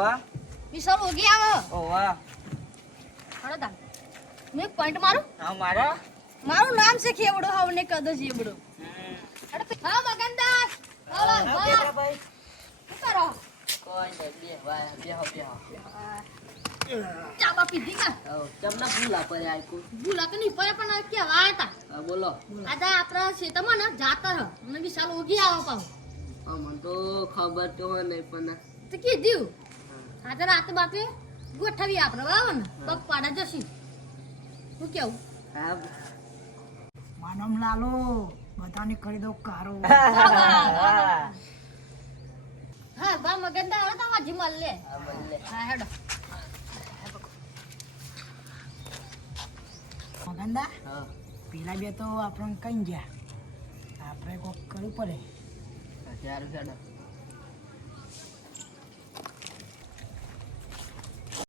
ઓવા વિશાલ ઓગી આવો ઓવા હાલો તા મેં એક પોઈન્ટ મારું હા મારા મારું નામ છે ખેવડો હવને કદો જેવડો હા મગનદાસ હાલો ભાઈ શું કરો કોઈ નહીં બેહો ચાબા પીધી કા તમને ભૂલા પડે આઈકુ ભૂલા તો નહીં પડે પણ કેવા હતા હા બોલો આજે આપણા ખેતરમાં ને જાતર મને વિશાલ ઓગી આવો પાવ હા મને તો ખબર તો હોય નહીં પણ તો કીધું આજે રાતે બાપે ગોઠવી આપણે બરાબર ને પગ પાડા જશી શું કેવું હા માનમ લાલો બધાને કરી દો કારો હા બા મગનદાસ હવે તો હાજી મળ લે હા હેડો મગંદા હા પેલા બે તો આપણને કઈ ગયા આપણે કોક કરવું પડે અત્યારે હેડો